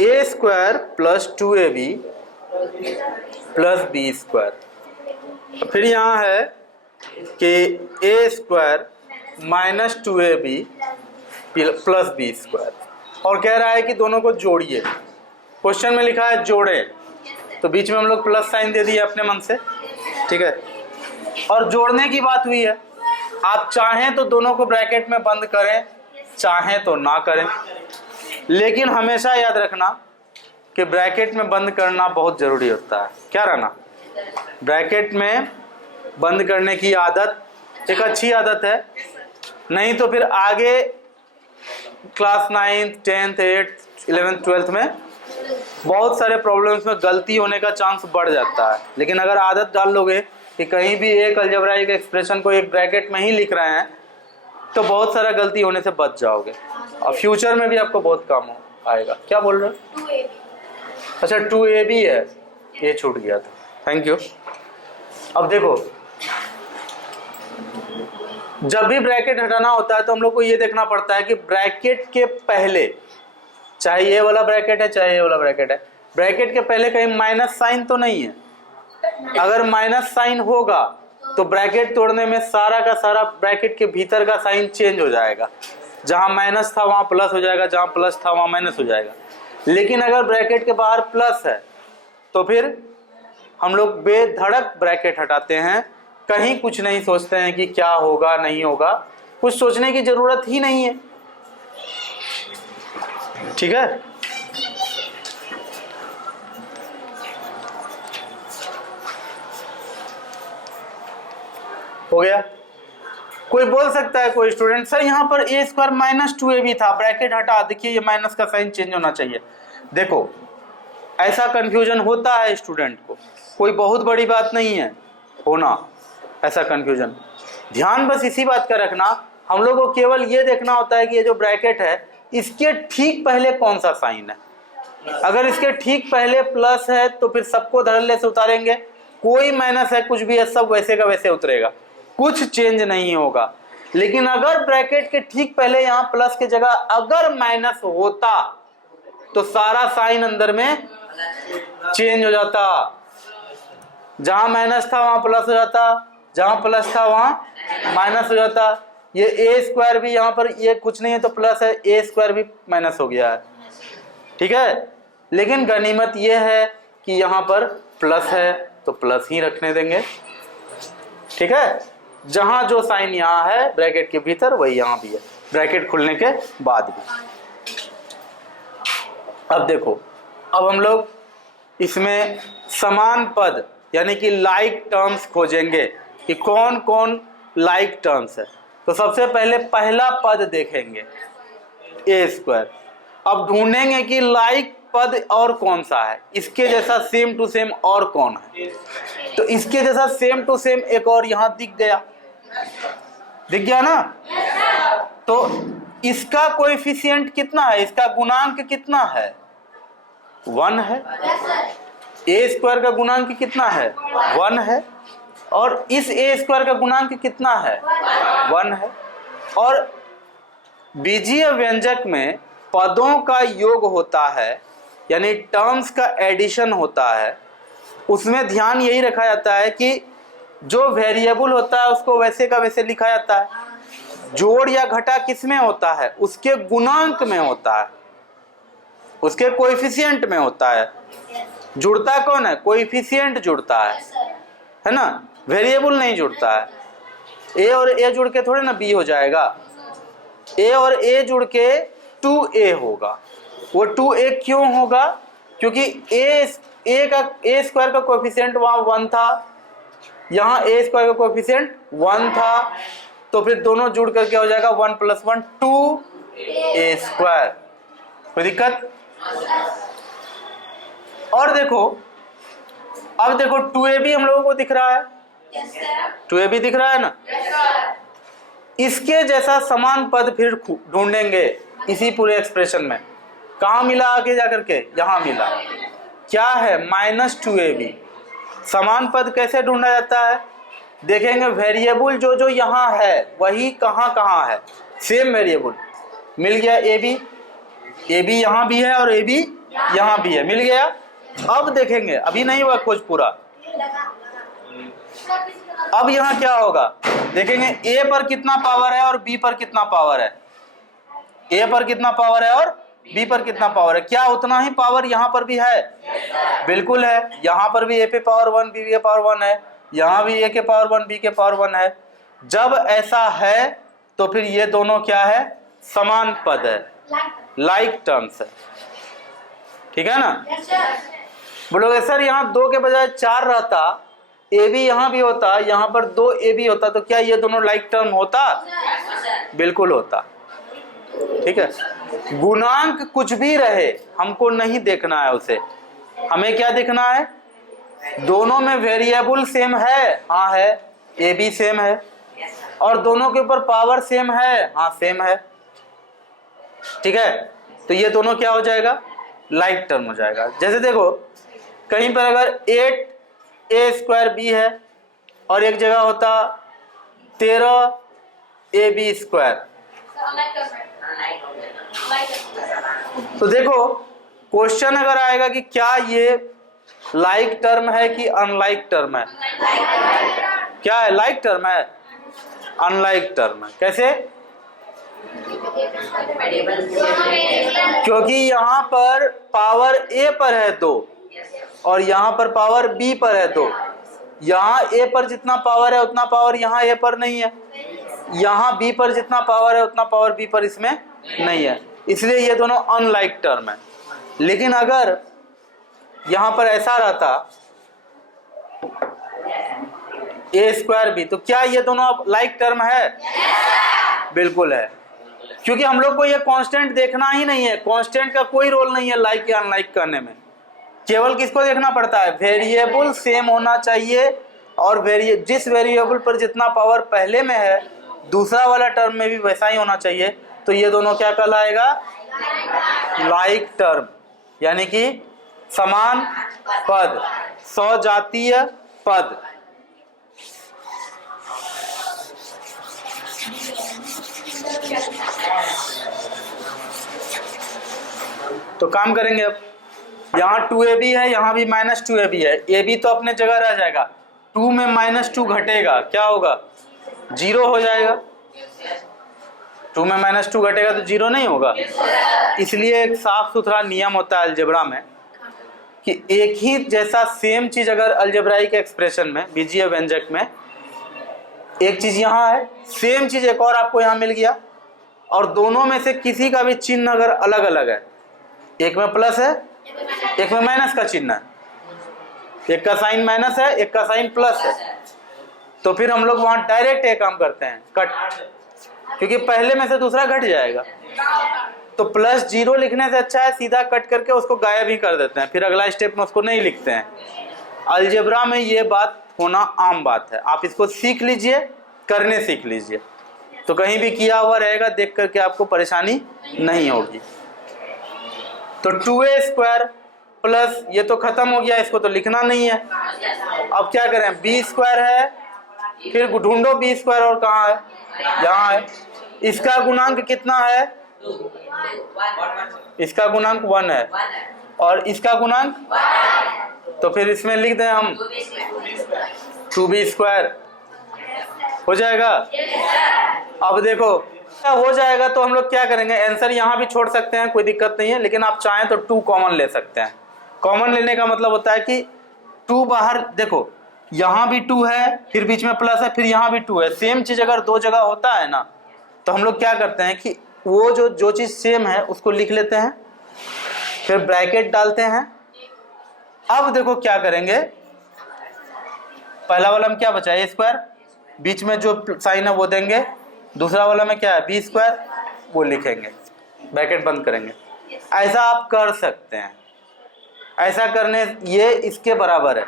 ए square plus 2ab plus B square. फिर यहाँ है कि A square minus 2ab plus B square, और कह रहा है कि दोनों को जोड़िए। क्वेश्चन में लिखा है जोड़े, तो बीच में हम लोग प्लस साइन दे दिए अपने मन से, ठीक है। और जोड़ने की बात हुई है, आप चाहें तो दोनों को ब्रैकेट में बंद करें, चाहें तो ना करें, लेकिन हमेशा याद रखना कि ब्रैकेट में बंद करना बहुत ज़रूरी होता है। क्या रहना, ब्रैकेट में बंद करने की आदत एक अच्छी आदत है, नहीं तो फिर आगे class 9th 10th 8th 11th 12th में बहुत सारे प्रॉब्लम्स में गलती होने का चांस बढ़ जाता है। लेकिन अगर आदत डाल लोगे कि कहीं भी एक अलजेब्राइक एक्सप्रेशन को एक ब्रैकेट में ही लिख रहे हैं, तो बहुत सारा गलती होने से बच जाओगे और फ्यूचर में भी आपको बहुत काम आएगा। क्या बोल रहे हो? 2ab। अच्छा 2ab है, ये छूट गया था, थैंक यू। अब देखो, जब भी ब्रैकेट हटाना होता है तो हम लोग को ये देखना पड़ता है कि ब्रैकेट के पहले, चाहे ये वाला ब्रैकेट है चाहे ये वाला ब्रैकेट है, ब्रैकेट के पहले कहीं माइनस साइन तो नहीं है। अगर माइनस साइन होगा तो ब्रैकेट तोड़ने में सारा का सारा ब्रैकेट के भीतर का साइन चेंज हो जाएगा, जहां माइनस था वहां प्लस हो जाएगा, जहां प्लस था वहां माइनस हो जाएगा। लेकिन अगर ब्रैकेट के बाहर प्लस है तो फिर हम लोग बेधड़क ब्रैकेट हटाते हैं, कहीं कुछ नहीं सोचते हैं कि क्या होगा नहीं होगा, कुछ सोचने की जरूरत ही नहीं है, ठीक है। हो गया। कोई बोल सकता है, कोई स्टूडेंट, सर यहाँ पर ए स्क्वायर माइनस 2ab था, ब्रैकेट हटा, देखिए ये माइनस का साइन चेंज होना चाहिए। देखो ऐसा कंफ्यूजन होता है स्टूडेंट को, कोई बहुत बड़ी बात नहीं है होना ऐसा कंफ्यूजन। ध्यान बस इसी बात का रखना, हम लोग को केवल ये देखना होता है कि ये जो ब्रैकेट है इसके ठीक पहले कौन सा साइन है। अगर इसके ठीक पहले प्लस है तो फिर सबको धड़ल्ले से उतारेंगे, कोई माइनस है कुछ भी है सब वैसे का वैसे उतरेगा, कुछ चेंज नहीं होगा। लेकिन अगर ब्रैकेट के ठीक पहले यहाँ प्लस की जगह अगर माइनस होता तो सारा साइन अंदर में चेंज हो जाता, जहां माइनस था वहां प्लस हो जाता, जहां प्लस था वहां माइनस हो जाता। ये ए स्क्वायर भी यहाँ पर ये कुछ नहीं है तो प्लस है, ए स्क्वायर भी माइनस हो गया है, ठीक है। लेकिन गनीमत ये है कि यहाँ पर प्लस है तो प्लस ही रखने देंगे, ठीक है। जहां जो साइन यहाँ है ब्रैकेट के भीतर वही यहाँ भी है, ब्रैकेट खुलने के बाद भी। अब देखो, अब हम लोग इसमें समान पद यानी कि लाइक टर्म्स खोजेंगे कि कौन कौन लाइक टर्म्स है। तो सबसे पहले पहला पद देखेंगे ए स्क्वायर। अब ढूंढेंगे कि लाइक पद और कौन सा है, इसके जैसा सेम टू सेम और कौन है। तो इसके जैसा सेम टू सेम एक और यहां दिख गया ना। तो इसका कोएफिशिएंट कितना है, इसका गुणांक कितना है, 1 है। ए स्क्वायर का गुणांक कितना है, 1 है। और इस ए स्क्वायर का गुणांक कितना है, 1 है। और बीजीय व्यंजक में पदों का योग होता है, यानी टर्म्स का एडिशन होता है। उसमें ध्यान यही रखा जाता है कि जो वेरिएबल होता है उसको वैसे का वैसे लिखा जाता है, जोड़ या घटा किस में होता है, उसके गुणांक में होता है, उसके कोएफिशिएंट में होता है। जुड़ता कौन है, कोएफिशिएंट जुड़ता है ना, वेरिएबल नहीं जुड़ता है। ए और ए जुड़ के थोड़े ना बी हो जाएगा, ए और ए जुड़ के 2a होगा। वो 2a क्यों होगा, क्योंकि ए स्क्वायर का कोएफिशिएंट वहां 1 था, यहाँ ए स्क्वायर का कोएफिशिएंट 1 था, तो फिर दोनों जुड़ कर क्या हो जाएगा, 1 + 1 2a स्क्वायर। कोई दिक्कत? और देखो, अब देखो 2ab हम लोगों को दिख रहा है, 2ab दिख रहा है ना। इसके जैसा समान पद फिर ढूंढेंगे इसी पूरे एक्सप्रेशन में। कहाँ मिला आगे जाकर के, यहाँ मिला, क्या है, -2ab। समान पद कैसे ढूंढा जाता है, देखेंगे वेरिएबल जो जो यहाँ है वही कहाँ कहाँ है, सेम वेरिएबल मिल गया। ab यहाँ भी है और ab यहाँ भी है, मिल गया। अब देखेंगे, अभी नहीं हुआ खोज पूरा। अब यहाँ क्या होगा देखेंगे, ए पर कितना पावर है और बी पर कितना पावर है। ए पर कितना पावर है और बी पर कितना पावर है। क्या उतना ही पावर यहाँ पर भी है? बिल्कुल है। यहाँ पर भी ए पे पावर 1 बी के पावर 1 है, यहाँ भी ए के पावर 1 बी के पावर 1 है। जब ऐसा है तो फिर ये दोनों क्या है? समान पद है, लाइक टर्म्स है। ठीक है ना? बोलोगे सर यहाँ 2 के बजाय 4 रहता, ए बी यहाँ भी होता, यहाँ पर 2 ए बी होता, तो क्या ये दोनों लाइक टर्म होता? बिल्कुल होता। ठीक है, गुणांक कुछ भी रहे हमको नहीं देखना है उसे, हमें क्या देखना है? दोनों में वेरिएबल सेम है, हाँ है, ए बी सेम है, और दोनों के ऊपर पावर सेम है, हाँ सेम है। ठीक है, तो ये दोनों क्या हो जाएगा? लाइक टर्म हो जाएगा। जैसे देखो कहीं पर अगर 8a² b है और एक जगह होता 13ab², तो देखो क्वेश्चन अगर आएगा कि क्या ये लाइक टर्म है कि अनलाइक टर्म है? क्या है? लाइक टर्म है, अनलाइक टर्म है। कैसे? क्योंकि यहाँ पर पावर ए पर है 2 और यहाँ पर पावर बी पर है 2। यहाँ ए पर जितना पावर है उतना पावर यहाँ ए पर नहीं है, यहाँ बी पर जितना पावर है उतना पावर बी पर इसमें नहीं है, इसलिए ये दोनों अनलाइक टर्म है। लेकिन अगर यहाँ पर ऐसा रहता a²b, तो क्या ये दोनों अब लाइक टर्म है? बिल्कुल है, क्योंकि हम लोग को ये कांस्टेंट देखना ही नहीं है। कांस्टेंट का कोई रोल नहीं है लाइक या अनलाइक करने में। केवल किसको देखना पड़ता है? वेरिएबल सेम होना चाहिए, और जिस वेरिएबल पर जितना पावर पहले में है दूसरा वाला टर्म में भी वैसा ही होना चाहिए। तो ये दोनों क्या कहलाएगा? लाइक टर्म, यानी कि समान पद, सजातीय पद। तो काम करेंगे अब, यहाँ 2ab है, यहाँ भी -2ab है, ab तो अपने जगह रह जाएगा, 2 में -2 घटेगा, क्या होगा? 0 हो जाएगा। 2 में -2 घटेगा तो 0 नहीं होगा। इसलिए एक साफ सुथरा नियम होता है अलजेब्रा में कि एक ही जैसा सेम चीज अगर अलजेब्राइक एक्सप्रेशन में, बीजीय व्यंजक में, एक चीज यहाँ है, सेम चीज एक और आपको यहाँ मिल गया, और दोनों में से किसी का भी चिन्ह अगर अलग अलग है, एक में प्लस है एक में माइनस का चिन्ह है, एक का साइन माइनस है एक का साइन प्लस है, तो फिर हम लोग वहां डायरेक्ट एक काम करते हैं, कट, क्योंकि पहले में से दूसरा घट जाएगा। तो +0 लिखने से अच्छा है सीधा कट करके उसको गायब ही कर देते हैं, फिर अगला स्टेप में उसको नहीं लिखते हैं। अलजेब्रा में ये बात होना आम बात है, आप इसको सीख लीजिए, करने सीख लीजिए, तो कहीं भी किया हुआ रहेगा देख करके आपको परेशानी नहीं होगी। तो 2a² प्लस, ये तो खत्म हो गया, इसको तो लिखना नहीं है। अब क्या करें? b² है, फिर ढूंढो b² और कहाँ है? यहाँ है। इसका गुणांक कितना है? इसका गुणांक 1 है, और इसका गुणांक, तो फिर इसमें लिख दें हम 2b² हो जाएगा। अब देखो हो जाएगा तो हम लोग क्या करेंगे, आंसर यहाँ भी छोड़ सकते हैं, कोई दिक्कत नहीं है, लेकिन आप चाहें तो 2 कॉमन ले सकते हैं। कॉमन लेने का मतलब होता है कि 2 बाहर, देखो यहाँ भी 2 है, फिर बीच में प्लस है, फिर यहाँ भी 2 है। सेम चीज अगर 2 जगह होता है ना, तो हम लोग क्या करते हैं कि वो जो चीज सेम है उसको लिख लेते हैं, फिर ब्रैकेट डालते हैं। अब देखो क्या करेंगे, पहला वाला में क्या बचा? a², बीच में जो साइन है वो देंगे, दूसरा वाला में क्या है? b², वो लिखेंगे, ब्रैकेट बंद करेंगे। ऐसा आप कर सकते हैं, ऐसा करने ये इसके बराबर है।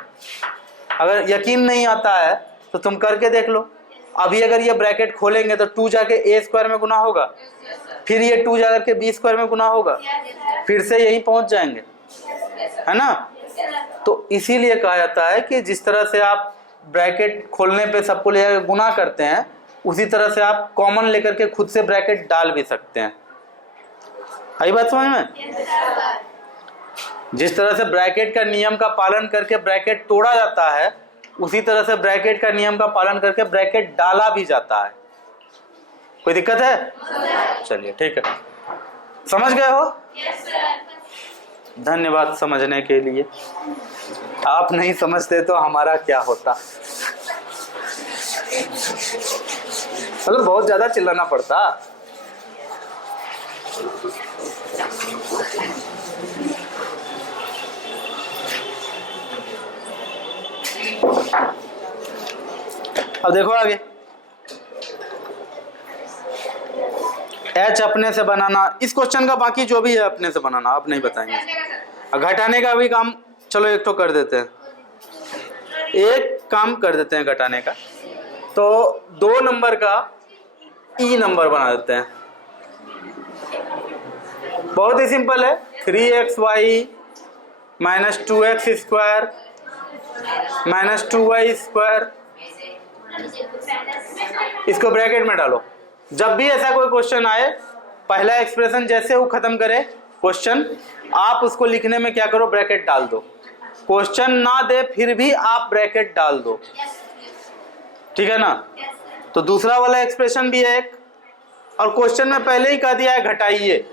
अगर यकीन नहीं आता है तो तुम करके देख लो। अभी अगर ये ब्रैकेट खोलेंगे तो 2 जाके a² में गुना होगा, फिर ये 2 जाकर के b² में गुना होगा, फिर से यही पहुंच जाएंगे, है ना? तो इसीलिए कहा जाता है कि जिस तरह से आप ब्रैकेट खोलने पे सबको लेकर गुना करते हैं, उसी तरह से आप कॉमन लेकर के खुद से ब्रैकेट डाल भी सकते हैं। आई बात समझ में? जिस तरह से ब्रैकेट का नियम का पालन करके ब्रैकेट तोड़ा जाता है, उसी तरह से ब्रैकेट का नियम का पालन करके ब्रैकेट डाला भी जाता है। कोई दिक्कत है? चलिए ठीक है, समझ गए हो? धन्यवाद समझने के लिए। आप नहीं समझते तो हमारा क्या होता। मतलब बहुत ज्यादा चिल्लाना पड़ता। अब देखो आगे, एच अपने से बनाना, इस क्वेश्चन का बाकी जो भी है अपने से बनाना, आप नहीं बताएंगे। घटाने का भी काम चलो एक तो कर देते हैं, एक काम कर देते हैं घटाने का। तो 2 नंबर का ई नंबर बना देते हैं। बहुत ही सिंपल है, 3xy minus 2x square minus 2y square, इसको ब्रैकेट में डालो। जब भी ऐसा कोई क्वेश्चन आए, पहला एक्सप्रेशन जैसे वो खत्म करे क्वेश्चन, आप उसको लिखने में क्या करो, ब्रैकेट डाल दो। क्वेश्चन ना दे फिर भी आप ब्रैकेट डाल दो, ठीक है ना? तो दूसरा वाला एक्सप्रेशन भी है एक, और क्वेश्चन में पहले ही कह दिया है घटाइए।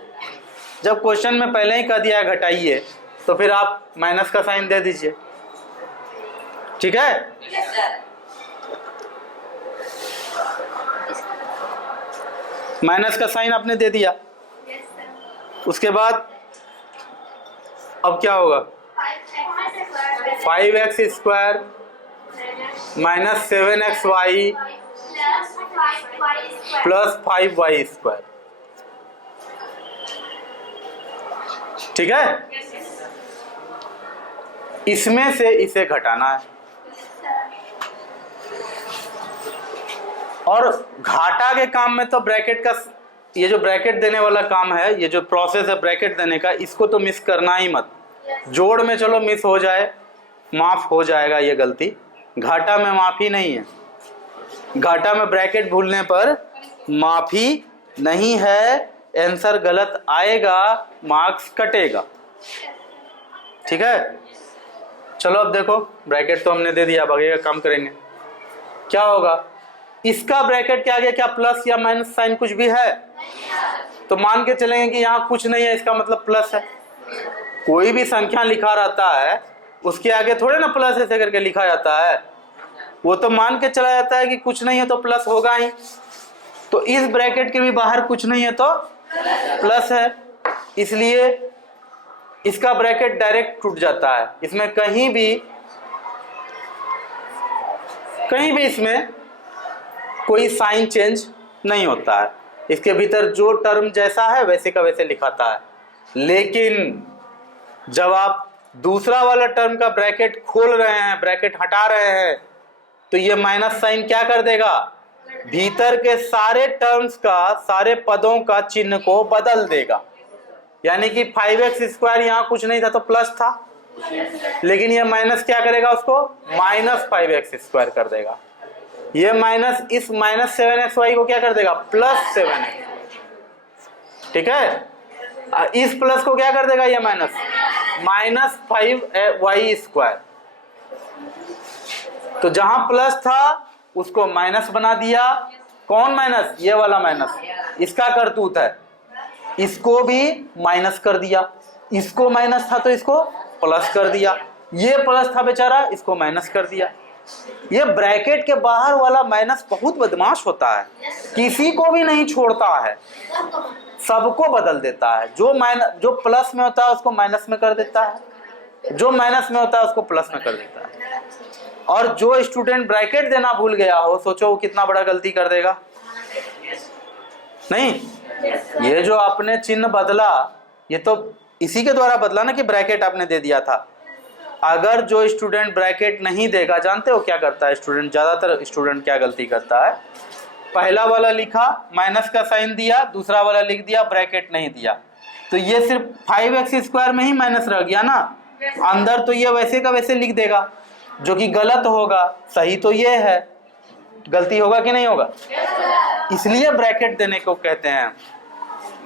जब क्वेश्चन में पहले ही कह दिया है घटाइए, तो फिर आप माइनस का साइन दे दीजिए, ठीक है? माइनस का साइन आपने दे दिया। उसके बाद अब क्या होगा, 5x square minus 7xy plus 5y square, ठीक है? इसमें से इसे घटाना है। और घाटा के काम में तो ब्रैकेट का, ये जो ब्रैकेट देने वाला काम है, ये जो प्रोसेस है ब्रैकेट देने का, इसको तो मिस करना ही मत। जोड़ में चलो मिस हो जाए, माफ हो जाएगा ये गलती, घाटा में माफी नहीं है। घाटा में ब्रैकेट भूलने पर माफी नहीं है, आंसर गलत आएगा, मार्क्स कटेगा, ठीक है? चलो अब देखो, ब्रैकेट तो हमने दे दिया, अब आगे का काम करेंगे। क्या होगा, इसका ब्रैकेट के आगे क्या प्लस या माइनस साइन कुछ भी है? तो मान के चलेंगे कि यहाँ कुछ नहीं है, इसका मतलब प्लस है। कोई भी संख्या लिखा रहता है, उसके आगे थोड़े ना प्लस ऐसे करके लिखा जाता है, वो तो मान के चला जाता है कि कुछ नहीं है तो प्लस होगा ही। तो इस ब्रैकेट के भी बाहर कुछ नहीं है तो प्लस है, इसलिए इसका ब्रैकेट डायरेक्ट टूट जाता है। इसमें कहीं भी इसमें कोई साइन चेंज नहीं होता है। इसके भीतर जो टर्म जैसा है वैसे का वैसे लिखाता है। लेकिन जब आप दूसरा वाला टर्म का ब्रैकेट खोल रहे हैं, ब्रैकेट हटा रहे हैं, तो ये माइनस साइन क्या कर देगा, भीतर के सारे टर्म्स का, सारे पदों का चिन्ह को बदल देगा। यानी कि 5x स्क्वायर यहाँ कुछ नहीं था तो प्लस था, लेकिन ये माइनस क्या करेगा, उसको माइनस 5x स्क्वायर कर देगा। ये माइनस इस माइनस 7xy को क्या कर देगा, प्लस 7x, ठीक है? इस प्लस को क्या कर देगा, ये माइनस 5y स्क्वायर। तो जहां प्लस था उसको माइनस बना दिया। कौन माइनस, ये वाला माइनस, इसका करतूत है। इसको भी माइनस कर दिया, इसको माइनस था तो इसको प्लस कर दिया, ये प्लस था बेचारा, इसको माइनस कर दिया। ये ब्रैकेट के बाहर वाला माइनस बहुत बदमाश होता है, किसी को भी नहीं छोड़ता है, सबको बदल देता है। जो प्लस में होता है उसको माइनस में कर देता है, जो माइनस में होता है उसको प्लस में कर देता है। और जो स्टूडेंट ब्रैकेट देना भूल गया हो, सोचो वो कितना बड़ा गलती कर देगा। नहीं, ये जो आपने चिन्ह बदला, ये तो इसी के द्वारा बदला ना कि ब्रैकेट आपने दे दिया था। अगर जो स्टूडेंट ब्रैकेट नहीं देगा, जानते हो क्या करता है स्टूडेंट, ज्यादातर स्टूडेंट क्या गलती करता है, पहला वाला लिखा, माइनस का साइन दिया, दूसरा वाला लिख दिया, ब्रैकेट नहीं दिया, तो ये सिर्फ 5x स्क्वायर में ही माइनस रह गया ना, अंदर तो ये वैसे का वैसे लिख देगा, जो कि गलत होगा। सही तो ये है, गलती होगा कि नहीं होगा? इसलिए ब्रैकेट देने को कहते हैं।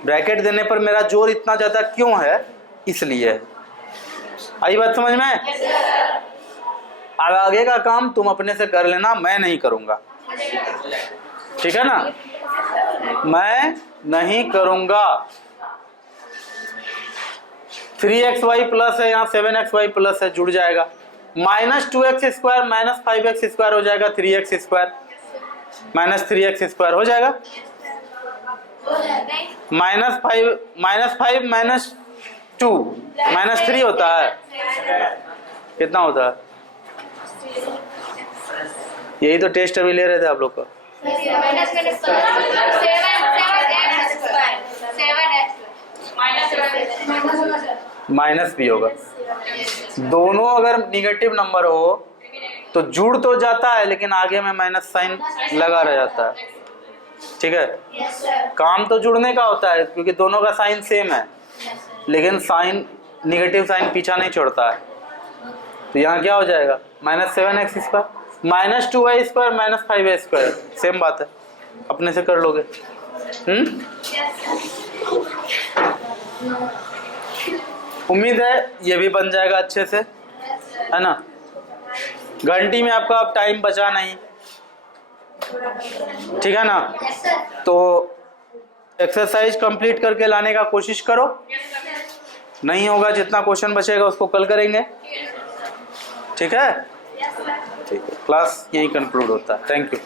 ब्रैकेट देने पर मेरा जोर इतना ज्यादा क्यों है, इसलिए। आई बात समझ में? अब आगे का काम तुम अपने से कर लेना, मैं नहीं करूंगा, ठीक है ना? मैं नहीं करूंगा। 3xy प्लस है, यहाँ 7xy प्लस है, जुड़ जाएगा। -2x² माइनस 5x² हो जाएगा 3x² माइनस 3x² हो जाएगा। -5 -2 -3 होता है, कितना होता है? यही तो टेस्ट अभी ले रहे थे आप लोग का। माइनस भी होगा। दोनों अगर निगेटिव नंबर हो तो जुड़ तो जाता है, लेकिन आगे में माइनस साइन लगा रह जाता है, ठीक है? काम तो जुड़ने का होता है क्योंकि दोनों का साइन सेम है, लेकिन साइन निगेटिव साइन पीछा नहीं छोड़ता है। तो यहाँ क्या हो जाएगा? -7x² -2y² minus 5y², same बात है, अपने से कर लोगे। उम्मीद है ये भी बन जाएगा अच्छे से, है ना? घंटी में आपका अब टाइम बचा नहीं, ठीक है ना? तो एक्सरसाइज कंप्लीट करके लाने का कोशिश करो। नहीं होगा, जितना क्वेश्चन बचेगा उसको कल करेंगे, ठीक है? ठीक है, क्लास यही कंक्लूड होता है। Thank you.